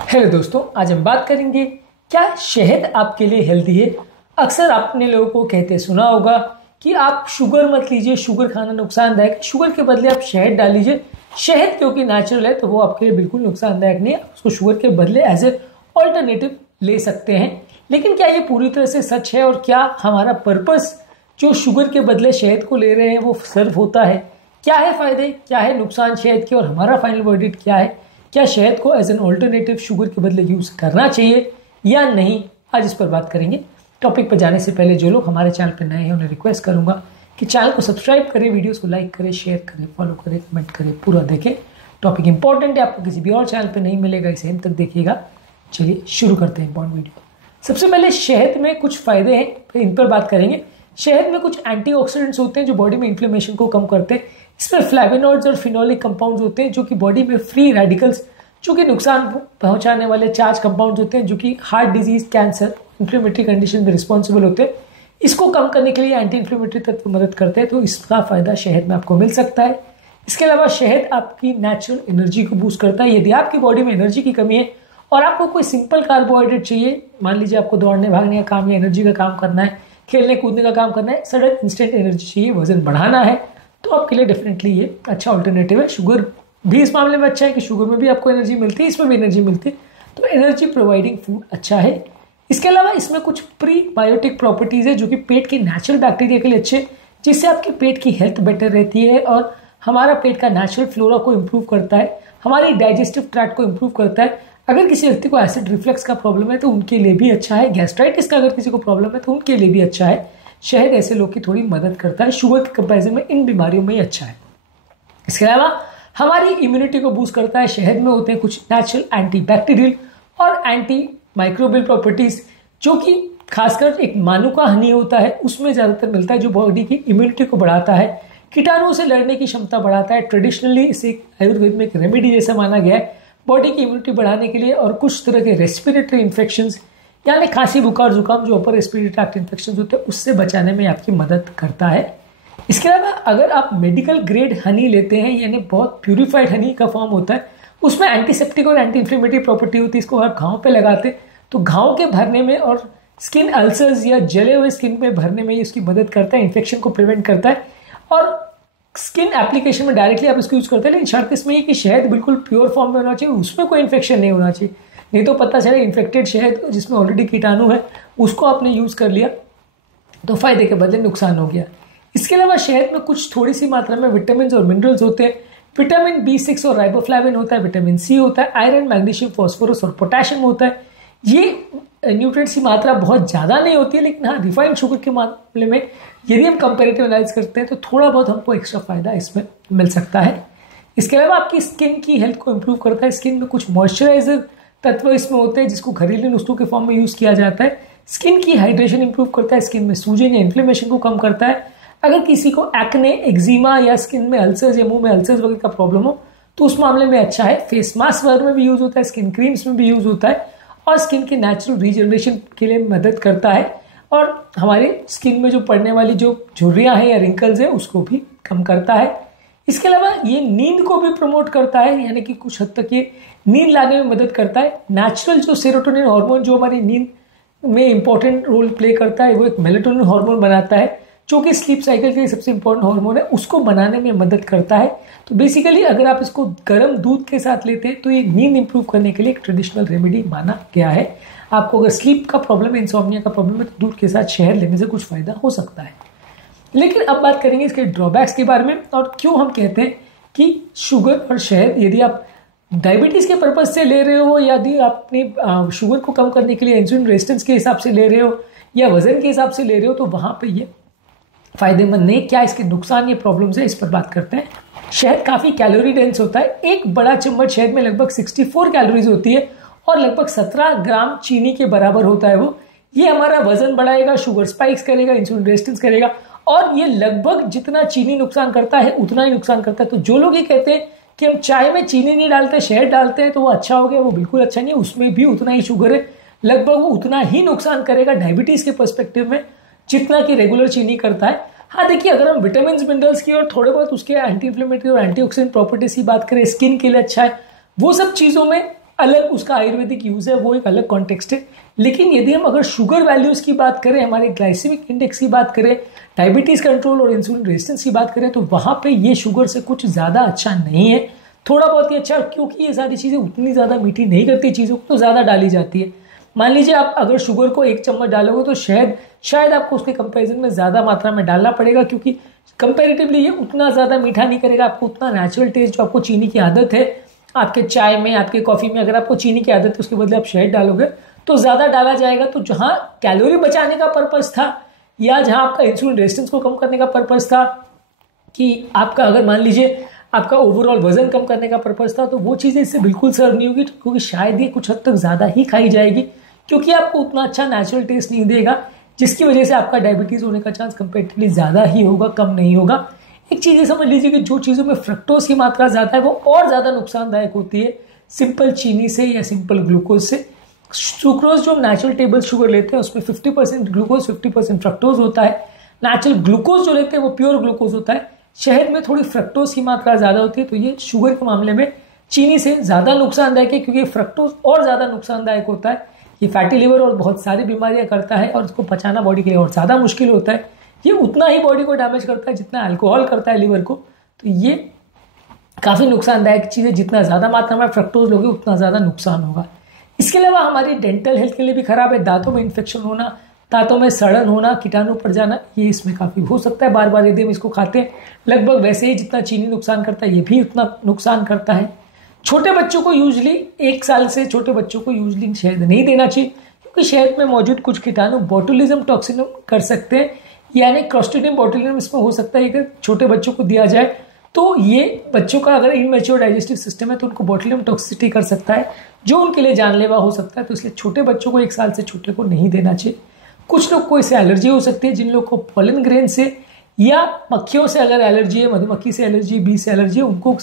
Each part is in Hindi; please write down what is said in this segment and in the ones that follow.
हेलो दोस्तों, आज हम बात करेंगे क्या शहद आपके लिए हेल्दी है। अक्सर आपने लोगों को कहते सुना होगा कि आप शुगर मत लीजिए, शुगर खाना नुकसानदायक है, शुगर के बदले आप शहद डाल लीजिए। शहद क्योंकि नेचुरल है तो वो आपके लिए बिल्कुल नुकसानदायक नहीं है, उसको शुगर के बदले एज ए ऑल्टरनेटिव ले सकते हैं। लेकिन क्या ये पूरी तरह से सच है और क्या हमारा पर्पस जो शुगर के बदले शहद को ले रहे हैं वो सर्व होता है? क्या है फायदे, क्या है नुकसान शहद के और हमारा फाइनल वर्डिक्ट क्या है? क्या शहद को एज एन ऑल्टरनेटिव शुगर के बदले यूज करना चाहिए या नहीं, आज इस पर बात करेंगे। टॉपिक पर जाने से पहले जो लोग हमारे चैनल पर नए हैं उन्हें रिक्वेस्ट करूंगा कि चैनल को सब्सक्राइब करें, वीडियोस को लाइक करें, शेयर करें, फॉलो करें, कमेंट करें, पूरा देखें। टॉपिक इंपॉर्टेंट है, आपको किसी भी और चैनल पर नहीं मिलेगा, इसे एंड तक देखिएगा। चलिए शुरू करते हैं इंपॉर्टेंट वीडियो। सबसे पहले शहद में कुछ फायदे हैं, फिर इन पर बात करेंगे। शहद में कुछ एंटीऑक्सीडेंट्स होते हैं जो बॉडी में इन्फ्लेमेशन को कम करते हैं। इसमें फ्लेवोनॉइड्स और फिनोलिक कंपाउंड्स होते हैं जो कि बॉडी में फ्री रेडिकल्स जो कि नुकसान पहुंचाने वाले चार्ज कंपाउंड्स होते हैं जो कि heart disease, cancer, inflammatory condition में रिस्पॉन्सिबल होते हैं। इसको कम करने के लिए एंटी इन्फ्लेमेटरी तत्व मदद करते हैं, तो इसका फायदा शहद में आपको मिल सकता है। इसके अलावा शहद आपकी नेचुरल एनर्जी को बूस्ट करता है। यदि आपकी बॉडी में एनर्जी की कमी है और आपको कोई सिंपल कार्बोहाइड्रेट चाहिए, मान लीजिए आपको दौड़ने भागने का काम या एनर्जी का काम करना है, खेलने कूदने का काम करना है, सडन इंस्टेंट एनर्जी चाहिए, वजन बढ़ाना है, तो आपके लिए डेफिनेटली ये अच्छा ऑल्टरनेटिव है। शुगर भी इस मामले में अच्छा है कि शुगर में भी आपको एनर्जी मिलती है, इसमें भी एनर्जी मिलती है, तो एनर्जी प्रोवाइडिंग फूड अच्छा है। इसके अलावा इसमें कुछ प्रीबायोटिक प्रॉपर्टीज है जो कि पेट के नेचुरल बैक्टीरिया के लिए अच्छे, जिससे आपके पेट की हेल्थ बेटर रहती है और हमारा पेट का नेचुरल फ्लोरा को इम्प्रूव करता है, हमारी डाइजेस्टिव ट्रैक्ट को इम्प्रूव करता है। अगर किसी व्यक्ति को एसिड रिफ्लक्स का प्रॉब्लम है तो उनके लिए भी अच्छा है। गैस्ट्राइटिस का अगर किसी को प्रॉब्लम है तो उनके लिए भी अच्छा है। शहद ऐसे लोग की थोड़ी मदद करता है, शुगर के कंपैरिजन में इन बीमारियों में ही अच्छा है। इसके अलावा हमारी इम्यूनिटी को बूस्ट करता है। शहद में होते हैं कुछ नेचुरल एंटी बैक्टीरियल और एंटी माइक्रोबियल प्रॉपर्टीज जो कि खासकर एक मानुका हनी होता है उसमें ज़्यादातर मिलता है, जो बॉडी की इम्यूनिटी को बढ़ाता है, कीटाणुओं से लड़ने की क्षमता बढ़ाता है। ट्रेडिशनली इसे आयुर्वेद में एक रेमेडी जैसा माना गया है बॉडी की इम्यूनिटी बढ़ाने के लिए और कुछ तरह के रेस्पिरेटरी इन्फेक्शंस यानी खांसी, बुखार, जुकाम जो अपर रेस्पिरेटरी ट्रैक्ट इन्फेक्शन होते हैं उससे बचाने में आपकी मदद करता है। इसके अलावा अगर आप मेडिकल ग्रेड हनी लेते हैं यानी बहुत प्यूरिफाइड हनी का फॉर्म होता है, उसमें एंटीसेप्टिक और एंटी इन्फ्लेमेटरी प्रॉपर्टी होती है। इसको आप घाव पे लगाते हैं तो घाव के भरने में और स्किन अल्सर्स या जले हुए स्किन में भरने में इसकी मदद करता है, इन्फेक्शन को प्रिवेंट करता है। और स्किन एप्लीकेशन में डायरेक्टली आप इसको यूज करते हैं, लेकिन शर्त इसमें है कि शहद बिल्कुल प्योर फॉर्म में होना चाहिए, उसमें कोई इन्फेक्शन नहीं होना चाहिए। नहीं तो पता चले इन्फेक्टेड शहद जिसमें ऑलरेडी कीटाणु है उसको आपने यूज कर लिया तो फायदे के बदले नुकसान हो गया। इसके अलावा शहद में कुछ थोड़ी सी मात्रा में विटामिन और मिनरल्स होते हैं। विटामिन B6 और राइबोफ्लाविन होता है, विटामिन सी होता है, आयरन, मैग्नीशियम, फास्फोरस और पोटेशियम होता है। ये न्यूट्रिएंट्स की मात्रा बहुत ज़्यादा नहीं होती है, लेकिन हाँ रिफाइंड शुगर के मामले में यदि हम कंपेरेटिव एनालिसिस करते हैं तो थोड़ा बहुत हमको एक्स्ट्रा फायदा इसमें मिल सकता है। इसके अलावा आपकी स्किन की हेल्थ को इम्प्रूव करता है। स्किन में कुछ मॉइस्चराइजर तत्व इसमें होते हैं जिसको घरेलू नुस्खों के फॉर्म में यूज किया जाता है। स्किन की हाइड्रेशन इंप्रूव करता है, स्किन में सूजन या इन्फ्लेमेशन को कम करता है। अगर किसी को एक्ने, एक्जिमा या स्किन में अल्सर्स या मुंह में अल्सर्स वगैरह का प्रॉब्लम हो तो उस मामले में अच्छा है। फेस मास्क वगैरह में भी यूज होता है, स्किन क्रीम्स में भी यूज होता है और स्किन के नेचुरल रीजनरेशन के लिए मदद करता है और हमारे स्किन में जो पड़ने वाली जो झुर्रियां हैं या रिंकल्स है उसको भी कम करता है। इसके अलावा ये नींद को भी प्रमोट करता है, यानी कि कुछ हद तक ये नींद लाने में मदद करता है। नेचुरल जो सेरोटोनिन हार्मोन जो हमारी नींद में इंपॉर्टेंट रोल प्ले करता है वो एक मेलेटोनिन हार्मोन बनाता है जो कि स्लीप साइकिल के लिए सबसे इंपॉर्टेंट हार्मोन है, उसको बनाने में मदद करता है। तो बेसिकली अगर आप इसको गर्म दूध के साथ लेते हैं तो ये नींद इंप्रूव करने के लिए एक ट्रेडिशनल रेमेडी माना गया है। आपको अगर स्लीप का प्रॉब्लम है, इंसोम्निया का प्रॉब्लम है तो दूध के साथ शहद लेने से कुछ फायदा हो सकता है। लेकिन अब बात करेंगे इसके ड्रॉबैक्स के बारे में और क्यों हम कहते हैं कि शुगर और शहद यदि आप डायबिटीज के पर्पज से ले रहे हो, यदि आप अपनी शुगर को कम करने के लिए इंसुलिन रेजिस्टेंस के हिसाब से ले रहे हो या वजन के हिसाब से ले रहे हो तो वहां पे ये फायदेमंद नहीं। क्या इसके नुकसान या प्रॉब्लम्स है, इस पर बात करते हैं। शहद काफी कैलोरी डेंस होता है। एक बड़ा चम्मच शहद में लगभग 64 कैलोरीज होती है और लगभग 17 ग्राम चीनी के बराबर होता है वो। ये हमारा वजन बढ़ाएगा, शुगर स्पाइक्स करेगा, इंसुलिन रेजिस्टेंस करेगा और ये लगभग जितना चीनी नुकसान करता है उतना ही नुकसान करता है। तो जो लोग ये कहते हैं कि हम चाय में चीनी नहीं डालते, शहद डालते हैं तो वो अच्छा हो गया, वो बिल्कुल अच्छा नहीं है। उसमें भी उतना ही शुगर है, लगभग वो उतना ही नुकसान करेगा डायबिटीज के पर्सपेक्टिव में जितना कि रेगुलर चीनी करता है। हाँ देखिए, अगर हम विटामिन मिनरल्स की और थोड़े बहुत उसके एंटी इन्फ्लेमेटरी और एंटीऑक्सीडेंट प्रॉपर्टीज की बात करें, स्किन के लिए अच्छा है, वो सब चीज़ों में अलग उसका आयुर्वेदिक यूज़ है, वो एक अलग कॉन्टेक्स्ट है। लेकिन यदि हम अगर शुगर वैल्यूज़ की बात करें, हमारे ग्लाइसेमिक इंडेक्स की बात करें, डायबिटीज़ कंट्रोल और इंसुलिन रेजिस्टेंस की बात करें, तो वहाँ पे ये शुगर से कुछ ज़्यादा अच्छा नहीं है। थोड़ा बहुत ही अच्छा, क्योंकि ये सारी चीज़ें उतनी ज़्यादा मीठी नहीं करती, चीज़ों को तो ज़्यादा डाली जाती है। मान लीजिए आप अगर शुगर को 1 चम्मच डालोगे तो शायद आपको उसके कंपैरिजन में ज़्यादा मात्रा में डालना पड़ेगा, क्योंकि कंपैरेटिवली ये उतना ज़्यादा मीठा नहीं करेगा। आपको उतना नेचुरल टेस्ट जो आपको चीनी की आदत है, आपके चाय में, आपके कॉफ़ी में, अगर आपको चीनी की आदत है उसके बदले आप शहद डालोगे तो ज़्यादा डाला जाएगा। तो जहाँ कैलोरी बचाने का पर्पज़ था या जहाँ आपका इंसुलिन रेजिस्टेंस को कम करने का पर्पज़ था, कि आपका अगर मान लीजिए आपका ओवरऑल वजन कम करने का पर्पज़ था, तो वो चीज़ें इससे बिल्कुल सर्व नहीं होगी, क्योंकि शायद ये कुछ हद तक ज़्यादा ही खाई जाएगी, क्योंकि आपको उतना अच्छा नेचुरल टेस्ट नहीं देगा, जिसकी वजह से आपका डायबिटीज़ होने का चांस कंपेरेटिवली ज़्यादा ही होगा, कम नहीं होगा। एक चीज़ ये समझ लीजिए कि जो चीज़ों में फ्रक्टोज की मात्रा ज़्यादा है वो और ज़्यादा नुकसानदायक होती है सिंपल चीनी से या सिंपल ग्लूकोज से। सुक्रोज जो नेचुरल टेबल शुगर लेते हैं उसमें 50% ग्लूकोज 50% फ्रक्टोज होता है। नेचुरल ग्लूकोज जो लेते हैं वो प्योर ग्लूकोज होता है। शहद में थोड़ी फ्रक्टोज की मात्रा ज़्यादा होती है, तो ये शुगर के मामले में चीनी से ज़्यादा नुकसानदायक है, क्योंकि फ्रक्टोज और ज़्यादा नुकसानदायक होता है। ये फैटी लिवर और बहुत सारी बीमारियां करता है और इसको पचाना बॉडी के लिए और ज़्यादा मुश्किल होता है। ये उतना ही बॉडी को डैमेज करता है जितना अल्कोहल करता है लिवर को। तो ये काफ़ी नुकसानदायक चीज़ है, जितना ज़्यादा मात्रा में फ्रक्टोज लोगे उतना ज़्यादा नुकसान होगा। इसके अलावा हमारी डेंटल हेल्थ के लिए भी खराब है। दांतों में इन्फेक्शन होना, दांतों में सड़न होना, कीटाणु पड़ जाना, ये इसमें काफ़ी हो सकता है बार बार यदि हम इसको खाते हैं। लगभग वैसे ही जितना चीनी नुकसान करता है ये भी उतना नुकसान करता है। छोटे बच्चों को यूजली 1 साल से छोटे बच्चों को यूजली शहद नहीं देना चाहिए, क्योंकि शहद में मौजूद कुछ कीटाणु बोटुलिज्म टॉक्सिन कर सकते हैं, यानी क्लोस्ट्रीडियम बोटुलिज्म इसमें हो सकता है। अगर छोटे बच्चों को दिया जाए तो ये बच्चों का अगर इनमेच्योर डाइजेस्टिव सिस्टम है तो उनको बोटुलिज्म टॉक्सिसिटी कर सकता है, जो उनके लिए जानलेवा हो सकता है। तो इसलिए छोटे बच्चों को 1 साल से छोटे को नहीं देना चाहिए। कुछ लोग को इससे एलर्जी हो सकती है, जिन लोग को पॉलन ग्रेन से या मक्खियों से अगर एलर्जी है, मधुमक्खी से एलर्जी, बी से एलर्जी है, उनको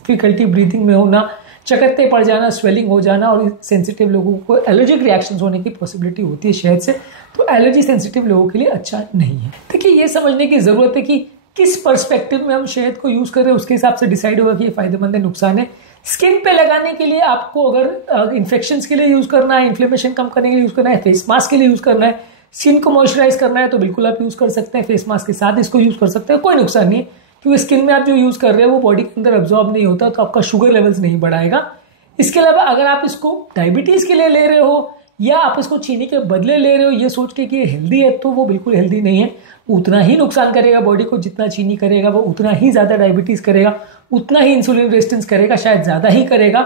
डिफिकल्टी ब्रीथिंग में होना, चकत्ते पड़ जाना, स्वेलिंग हो जाना, और सेंसिटिव लोगों को एलर्जिक रिएक्शंस होने की पॉसिबिलिटी होती है शहद से। तो एलर्जी सेंसिटिव लोगों के लिए अच्छा नहीं है। देखिए, ये समझने की जरूरत है कि किस पर्सपेक्टिव में हम शहद को यूज कर रहे हैं, उसके हिसाब से डिसाइड होगा कि ये फायदेमंद है, नुकसान है। स्किन पे लगाने के लिए आपको अगर इन्फेक्शंस के लिए यूज करना है, इन्फ्लेमेशन कम करने के लिए यूज करना है, फेस मास्क के लिए यूज करना है, स्किन को मॉइस्चराइज करना है, तो बिल्कुल आप यूज कर सकते हैं। फेस मास्क के साथ इसको यूज कर सकते हैं, कोई नुकसान नहीं है, क्योंकि स्किन में आप जो यूज कर रहे हैं वो बॉडी के अंदर अब्जॉर्ब नहीं होता, तो आपका शुगर लेवल्स नहीं बढ़ाएगा। इसके अलावा अगर आप इसको डायबिटीज के लिए ले रहे हो या आप इसको चीनी के बदले ले रहे हो ये सोच के कि ये हेल्दी है, तो वो बिल्कुल हेल्दी नहीं है। उतना ही नुकसान करेगा बॉडी को जितना चीनी करेगा, वो उतना ही ज़्यादा डायबिटीज़ करेगा, उतना ही इंसुलिन रेजिस्टेंस करेगा, शायद ज़्यादा ही करेगा,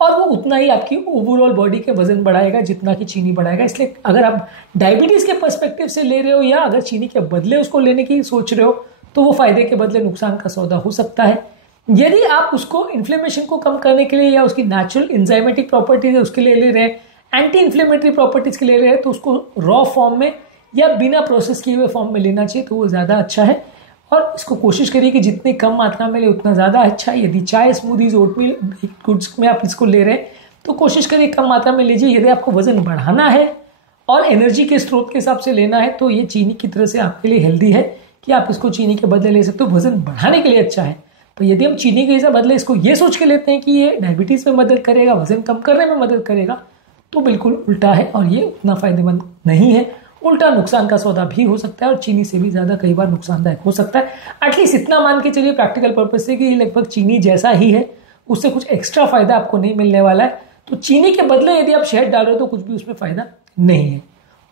और वो उतना ही आपकी ओवरऑल बॉडी के वजन बढ़ाएगा जितना कि चीनी बढ़ाएगा। इसलिए अगर आप डायबिटीज़ के पर्सपेक्टिव से ले रहे हो या अगर चीनी के बदले उसको लेने की सोच रहे हो, तो वो फायदे के बदले नुकसान का सौदा हो सकता है। यदि आप उसको इन्फ्लेमेशन को कम करने के लिए या उसकी नेचुरल एंजाइमेटिक प्रॉपर्टीज है उसके लिए ले रहे हैं, एंटी इन्फ्लेमेटरी प्रॉपर्टीज के लिए ले रहे हैं, तो उसको रॉ फॉर्म में या बिना प्रोसेस किए हुए फॉर्म में लेना चाहिए, तो वो ज़्यादा अच्छा है। और इसको कोशिश करिए कि जितनी कम मात्रा में ले उतना ज़्यादा अच्छा है। यदि चाय, स्मूदीज, ओटमील गुड्स में आप इसको ले रहे हैं तो कोशिश करिए कम मात्रा में लीजिए। यदि आपको वजन बढ़ाना है और एनर्जी के स्रोत के हिसाब से लेना है तो ये चीनी की तरह से आपके लिए हेल्दी है कि आप इसको चीनी के बदले ले सकते हो, वजन बढ़ाने के लिए अच्छा है। तो यदि हम चीनी के बदले इसको ये सोच के लेते हैं कि ये डायबिटीज़ में मदद करेगा, वजन कम करने में मदद करेगा, तो बिल्कुल उल्टा है और ये उतना फायदेमंद नहीं है। उल्टा नुकसान का सौदा भी हो सकता है और चीनी से भी ज़्यादा कई बार नुकसानदायक हो सकता है। एटलीस्ट इतना मान के चलिए प्रैक्टिकल पर्पज से कि ये लगभग चीनी जैसा ही है, उससे कुछ एक्स्ट्रा फायदा आपको नहीं मिलने वाला है। तो चीनी के बदले यदि आप शहद डाल रहे हो तो कुछ भी उसमें फ़ायदा नहीं है।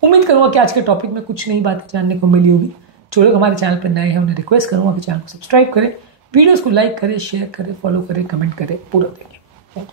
उम्मीद करूँगा कि आज के टॉपिक में कुछ नई बातें जानने को मिली होगी। जो लोग हमारे चैनल पर नए हैं उन्हें रिक्वेस्ट करूँगा कि चैनल को सब्सक्राइब करें, वीडियोज़ को लाइक करें, शेयर करें, फॉलो करें, कमेंट करें, पूरा देखें।